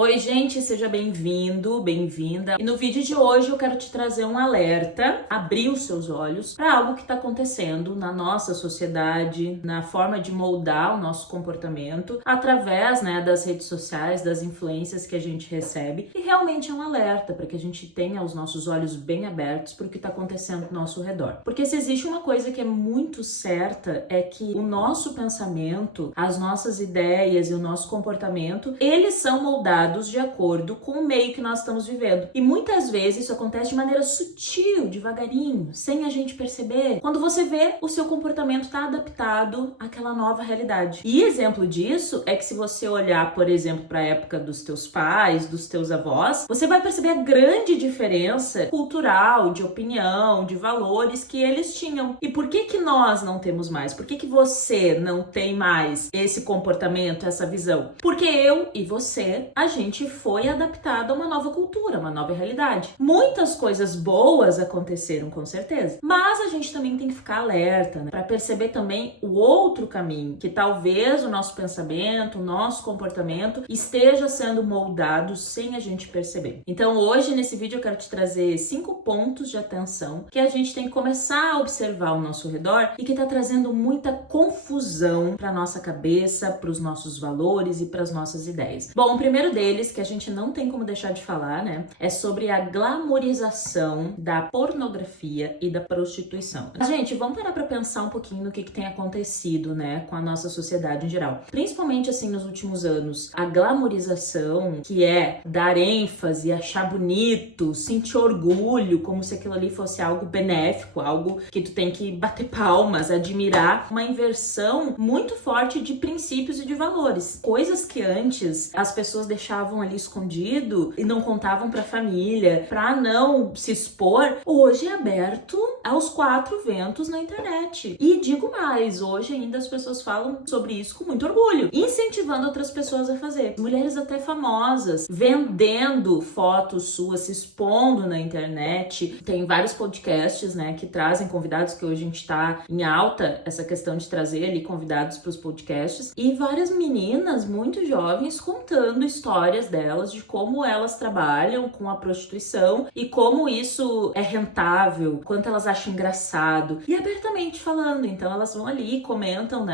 Oi, gente, seja bem-vindo, bem-vinda. E no vídeo de hoje eu quero te trazer um alerta, abrir os seus olhos para algo que está acontecendo na nossa sociedade, na forma de moldar o nosso comportamento através, das redes sociais, das influências que a gente recebe. E realmente é um alerta para que a gente tenha os nossos olhos bem abertos para o que está acontecendo ao nosso redor. Porque se existe uma coisa que é muito certa, é que o nosso pensamento, as nossas ideias e o nosso comportamento, eles são moldados de acordo com o meio que nós estamos vivendo. E muitas vezes isso acontece de maneira sutil, devagarinho, sem a gente perceber. Quando você vê, o seu comportamento está adaptado àquela nova realidade. E exemplo disso é que se você olhar, por exemplo, para a época dos teus pais, dos teus avós, você vai perceber a grande diferença cultural, de opinião, de valores que eles tinham. E por que que nós não temos mais? Por que que você não tem mais esse comportamento, essa visão? Porque eu e você, a gente foi adaptado a uma nova cultura, uma nova realidade. Muitas coisas boas aconteceram, com certeza, mas a gente também tem que ficar alerta, para perceber também o outro caminho, que talvez o nosso pensamento, o nosso comportamento esteja sendo moldado sem a gente perceber. Então hoje, nesse vídeo, eu quero te trazer 5 pontos de atenção que a gente tem que começar a observar ao nosso redor e que está trazendo muita confusão para nossa cabeça, para os nossos valores e para as nossas ideias. Bom, o primeiro deles, que a gente não tem como deixar de falar, é sobre a glamorização da pornografia e da prostituição. Gente, vamos parar para pensar um pouquinho no que tem acontecido, com a nossa sociedade em geral. Principalmente, assim, nos últimos anos. A glamorização, que é dar ênfase, achar bonito, sentir orgulho, como se aquilo ali fosse algo benéfico, algo que tu tem que bater palmas, admirar. Uma inversão muito forte de princípios e de valores. Coisas que antes as pessoas deixavam ali escondido e não contavam pra família, pra não se expor, hoje é aberto aos 4 ventos na internet. E digo mais, hoje ainda as pessoas falam sobre isso com muito orgulho, incentivando outras pessoas a fazer. Mulheres até famosas, vendendo fotos suas, se expondo na internet. Tem vários podcasts, que trazem convidados, que hoje a gente tá em alta, essa questão de trazer ali convidados pros podcasts, e várias meninas muito jovens contando histórias delas, de como elas trabalham com a prostituição e como isso é rentável, quanto elas acham engraçado, e abertamente falando. Então elas vão ali e comentam,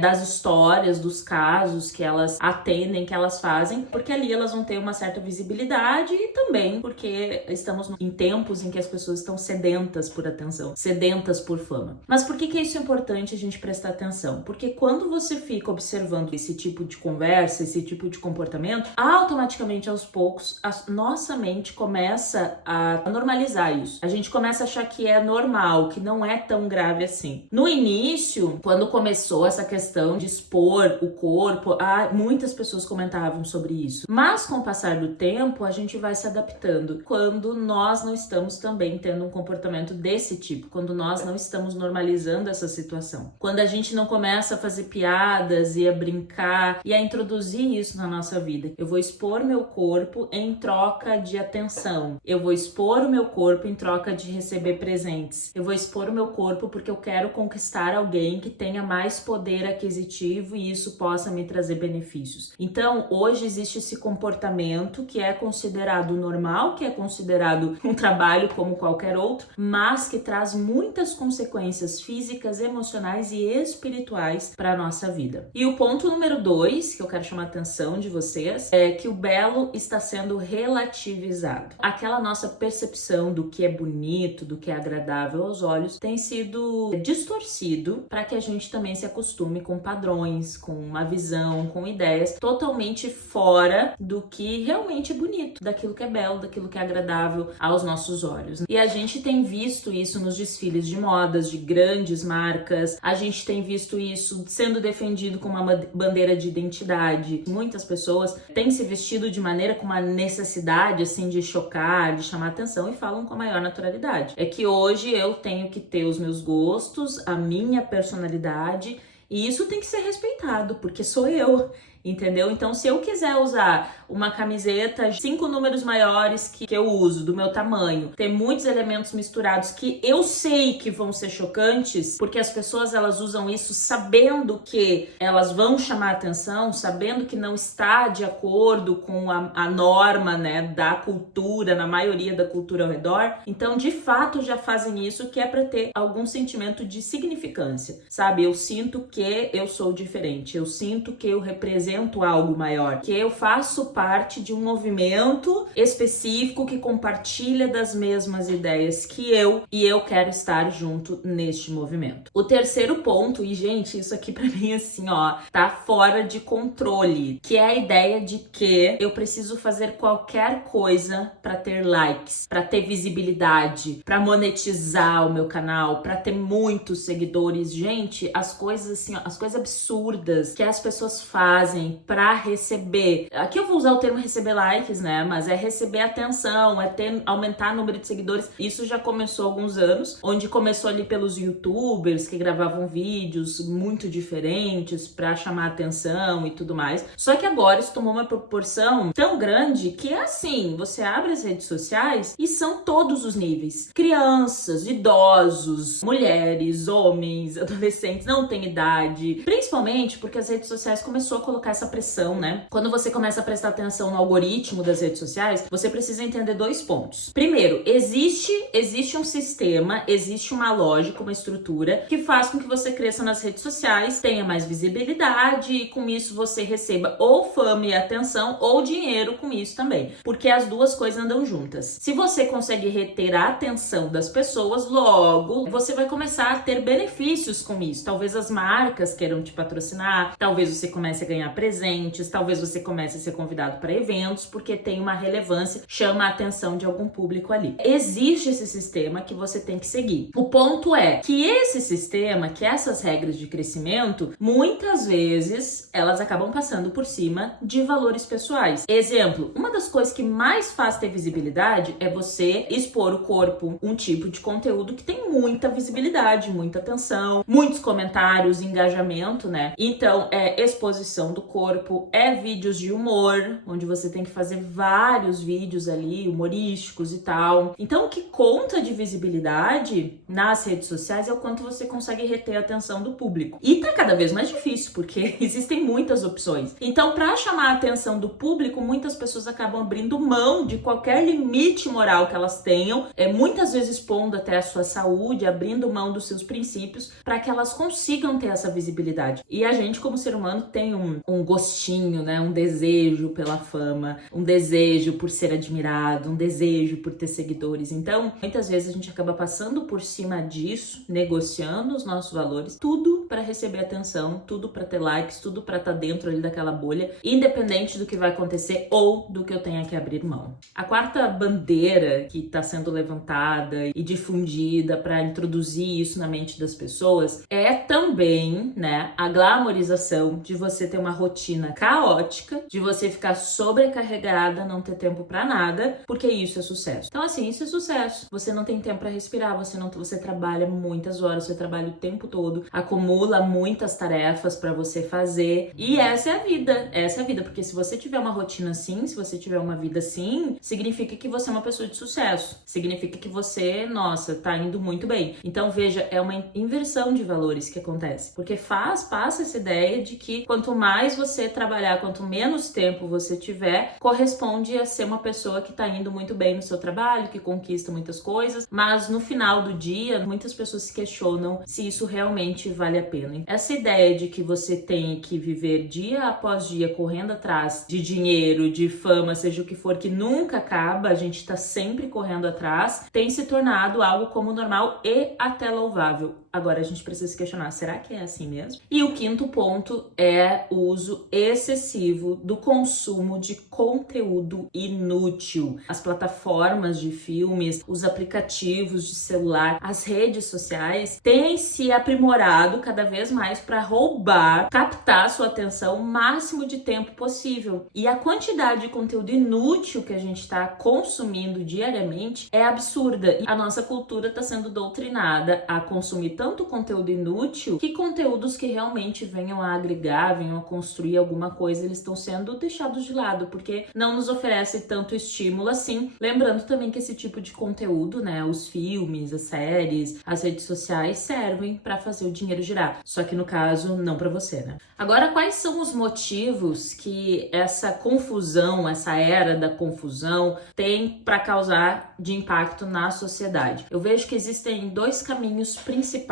das histórias, dos casos que elas atendem, que elas fazem, porque ali elas vão ter uma certa visibilidade e também porque estamos em tempos em que as pessoas estão sedentas por atenção, sedentas por fama. Mas por que que isso é importante a gente prestar atenção? Porque quando você fica observando esse tipo de conversa, esse tipo de comportamento, automaticamente, aos poucos, a nossa mente começa a normalizar isso. A gente começa a achar que é normal, que não é tão grave assim. No início, quando começou essa questão de expor o corpo, muitas pessoas comentavam sobre isso. Mas com o passar do tempo, a gente vai se adaptando. Quando nós não estamos também tendo um comportamento desse tipo, quando nós não estamos normalizando essa situação, quando a gente não começa a fazer piadas e a brincar e a introduzir isso na nossa vida. Eu vou expor meu corpo em troca de atenção. Eu vou expor o meu corpo em troca de receber presentes. Eu vou expor o meu corpo porque eu quero conquistar alguém que tenha mais poder aquisitivo e isso possa me trazer benefícios. Então, hoje existe esse comportamento que é considerado normal, que é considerado um trabalho como qualquer outro, mas que traz muitas consequências físicas, emocionais e espirituais para a nossa vida. E o ponto número 2, que eu quero chamar a atenção de vocês, é que o belo está sendo relativizado. Aquela nossa percepção do que é bonito, do que é agradável aos olhos, tem sido distorcido para que a gente também se acostume com padrões, com uma visão, com ideias totalmente fora do que realmente é bonito, daquilo que é belo, daquilo que é agradável aos nossos olhos. E a gente tem visto isso nos desfiles de modas de grandes marcas, a gente tem visto isso sendo defendido como uma bandeira de identidade. Muitas pessoas têm se vestido de maneira com uma necessidade, assim, de chocar, de chamar atenção e falam com a maior naturalidade. É que hoje eu tenho que ter os meus gostos, a minha personalidade, e isso tem que ser respeitado, porque sou eu. entendeu? Então, se eu quiser usar uma camiseta 5 números maiores que eu uso, do meu tamanho, ter muitos elementos misturados que eu sei que vão ser chocantes, porque as pessoas elas usam isso sabendo que elas vão chamar atenção, sabendo que não está de acordo com a norma, né, da cultura, na maioria da cultura ao redor. Então, de fato, já fazem isso que é para ter algum sentimento de significância, sabe? Eu sinto que eu sou diferente, eu sinto que eu represento algo maior, que eu faço parte de um movimento específico que compartilha das mesmas ideias que eu e eu quero estar junto neste movimento. O terceiro ponto, e gente, isso aqui pra mim assim, ó, tá fora de controle, que é a ideia de que eu preciso fazer qualquer coisa pra ter likes, pra ter visibilidade, pra monetizar o meu canal, pra ter muitos seguidores. Gente, as coisas assim, ó, as coisas absurdas que as pessoas fazem pra receber, aqui eu vou usar o termo receber likes, né, mas é receber atenção, é aumentar o número de seguidores. Isso já começou há alguns anos, onde começou ali pelos youtubers que gravavam vídeos muito diferentes pra chamar atenção e tudo mais. Só que agora isso tomou uma proporção tão grande que é assim, você abre as redes sociais e são todos os níveis. Crianças, idosos, mulheres, homens, adolescentes, não tem idade. Principalmente porque as redes sociais começou a colocar essa pressão, né? Quando você começa a prestar atenção no algoritmo das redes sociais, você precisa entender 2 pontos. Primeiro, existe um sistema, existe uma lógica, uma estrutura que faz com que você cresça nas redes sociais, tenha mais visibilidade e com isso você receba ou fama e atenção ou dinheiro com isso também, porque as duas coisas andam juntas. Se você consegue reter a atenção das pessoas, logo você vai começar a ter benefícios com isso. Talvez as marcas queiram te patrocinar, talvez você comece a ganhar presentes, talvez você comece a ser convidado para eventos, porque tem uma relevância, chama a atenção de algum público ali. Existe esse sistema que você tem que seguir. O ponto é que esse sistema, que essas regras de crescimento, muitas vezes elas acabam passando por cima de valores pessoais. Exemplo, uma das coisas que mais faz ter visibilidade é você expor o corpo, um tipo de conteúdo que tem muita visibilidade, muita atenção, muitos comentários, engajamento, né? Então, é exposição do corpo, é vídeos de humor, onde você tem que fazer vários vídeos ali, humorísticos e tal. Então, o que conta de visibilidade nas redes sociais é o quanto você consegue reter a atenção do público. E tá cada vez mais difícil, porque existem muitas opções. Então, para chamar a atenção do público, muitas pessoas acabam abrindo mão de qualquer limite moral que elas tenham, muitas vezes expondo até a sua saúde, abrindo mão dos seus princípios, para que elas consigam ter essa visibilidade. E a gente, como ser humano, tem um gostinho, né? Um desejo pela fama, um desejo por ser admirado, um desejo por ter seguidores. Então, muitas vezes a gente acaba passando por cima disso, negociando os nossos valores, tudo para receber atenção, tudo para ter likes, tudo para estar dentro ali daquela bolha, independente do que vai acontecer ou do que eu tenha que abrir mão. A quarta bandeira que está sendo levantada e difundida para introduzir isso na mente das pessoas é também, né, a glamorização de você ter uma rotina caótica, de você ficar sobrecarregada, não ter tempo para nada, porque isso é sucesso. Então, assim, isso é sucesso. Você não tem tempo para respirar, você trabalha muitas horas, você trabalha o tempo todo, acumula muitas tarefas para você fazer, e essa é a vida, porque se você tiver uma rotina assim, se você tiver uma vida assim, significa que você é uma pessoa de sucesso, significa que você, nossa, tá indo muito bem. Então, veja, é uma inversão de valores que acontece, porque passa essa ideia de que quanto mais você trabalhar, quanto menos tempo você tiver, corresponde a ser uma pessoa que tá indo muito bem no seu trabalho, que conquista muitas coisas, mas no final do dia, muitas pessoas se questionam se isso realmente vale a pena. Essa ideia de que você tem que viver dia após dia correndo atrás de dinheiro, de fama, seja o que for, que nunca acaba, a gente tá sempre correndo atrás, tem se tornado algo como normal e até louvável. Agora a gente precisa se questionar, será que é assim mesmo? E o quinto ponto é o uso excessivo do consumo de conteúdo inútil. As plataformas de filmes, os aplicativos de celular, as redes sociais têm se aprimorado cada vez mais para roubar, captar sua atenção o máximo de tempo possível. E a quantidade de conteúdo inútil que a gente está consumindo diariamente é absurda. E a nossa cultura está sendo doutrinada a consumir tanto conteúdo inútil que conteúdos que realmente venham a agregar, venham a construir alguma coisa, eles estão sendo deixados de lado, porque não nos oferece tanto estímulo assim. Lembrando também que esse tipo de conteúdo, né, os filmes, as séries, as redes sociais servem para fazer o dinheiro girar. Só que no caso, não para você, né? Agora, quais são os motivos que essa confusão, essa era da confusão tem para causar de impacto na sociedade? Eu vejo que existem dois caminhos principais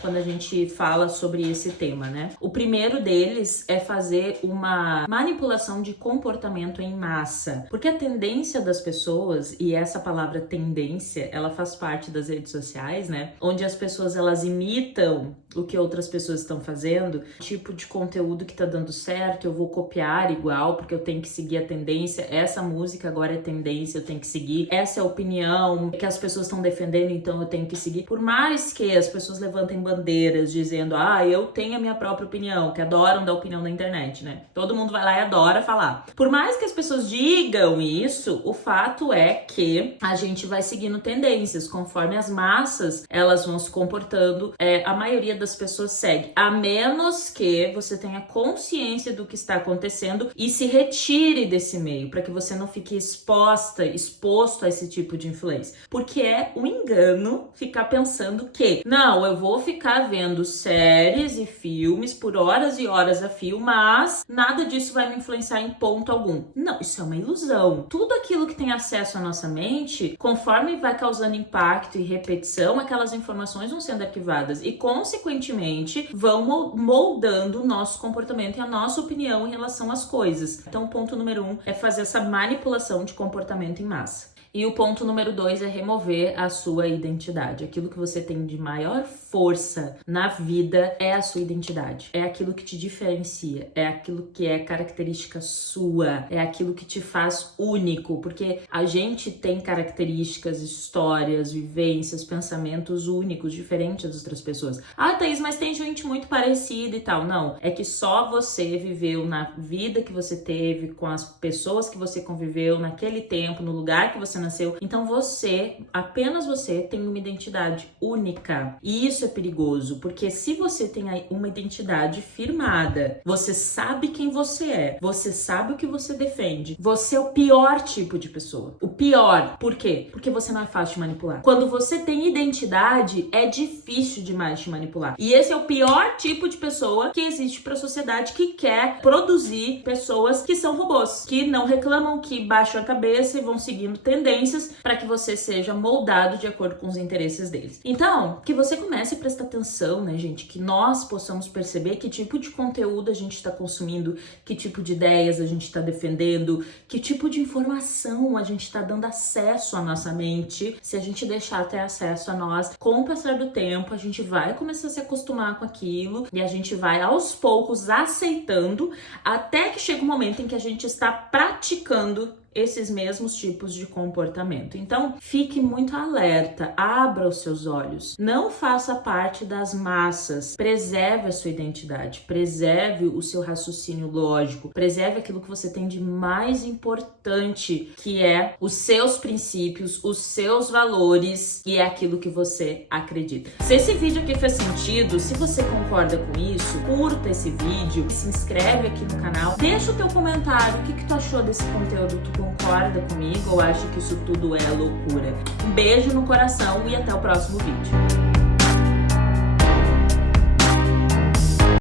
quando a gente fala sobre esse tema, né? O primeiro deles é fazer uma manipulação de comportamento em massa, porque a tendência das pessoas, e essa palavra tendência, ela faz parte das redes sociais, né? Onde as pessoas, elas imitam o que outras pessoas estão fazendo, tipo de conteúdo que tá dando certo, eu vou copiar igual, porque eu tenho que seguir a tendência, essa música agora é tendência, eu tenho que seguir, essa é a opinião que as pessoas estão defendendo, então eu tenho que seguir. Por mais que as pessoas levantem bandeiras dizendo, eu tenho a minha própria opinião, que adoram dar opinião na internet, né? Todo mundo vai lá e adora falar. Por mais que as pessoas digam isso, o fato é que a gente vai seguindo tendências, conforme as massas, elas vão se comportando, a maioria das pessoas segue, a menos que você tenha consciência do que está acontecendo e se retire desse meio, para que você não fique exposto a esse tipo de influência. Porque é um engano ficar pensando que, não, eu vou ficar vendo séries e filmes por horas e horas a fio, mas nada disso vai me influenciar em ponto algum. Não, isso é uma ilusão. Tudo aquilo que tem acesso à nossa mente, conforme vai causando impacto e repetição, aquelas informações vão sendo arquivadas e, consequentemente, vão moldando o nosso comportamento e a nossa opinião em relação às coisas. Então, o ponto número 1 é fazer essa manipulação de comportamento em massa. E o ponto número 2 é remover a sua identidade. Aquilo que você tem de maior força na vida é a sua identidade. É aquilo que te diferencia, é aquilo que é característica sua, é aquilo que te faz único, porque a gente tem características, histórias, vivências, pensamentos únicos, diferentes das outras pessoas. Thaís, mas tem gente muito parecida e tal. Não, é que só você viveu na vida que você teve, com as pessoas que você conviveu naquele tempo, no lugar que você nasceu. Então você, apenas você, tem uma identidade única. E isso é perigoso, porque se você tem uma identidade firmada, você sabe quem você é, você sabe o que você defende, você é o pior tipo de pessoa. O pior. Por quê? Porque você não é fácil de manipular. Quando você tem identidade, é difícil demais de manipular. E esse é o pior tipo de pessoa que existe para a sociedade, que quer produzir pessoas que são robôs, que não reclamam, que baixam a cabeça e vão seguindo tendências para que você seja moldado de acordo com os interesses deles. Então, que você comece a prestar atenção, né, gente? Que nós possamos perceber que tipo de conteúdo a gente está consumindo, que tipo de ideias a gente está defendendo, que tipo de informação a gente está dando acesso à nossa mente. Se a gente deixar ter acesso a nós, com o passar do tempo, a gente vai começar a se acostumar com aquilo e a gente vai aos poucos aceitando até que chega um momento em que a gente está praticando esses mesmos tipos de comportamento. Então, fique muito alerta, abra os seus olhos, não faça parte das massas, preserve a sua identidade, preserve o seu raciocínio lógico, preserve aquilo que você tem de mais importante, que é os seus princípios, os seus valores, e é aquilo que você acredita. Se esse vídeo aqui fez sentido, se você concorda com isso, curta esse vídeo, se inscreve aqui no canal, deixa o teu comentário, o que tu achou desse conteúdo, tu concorda comigo ou acha que isso tudo é loucura? Um beijo no coração e até o próximo vídeo.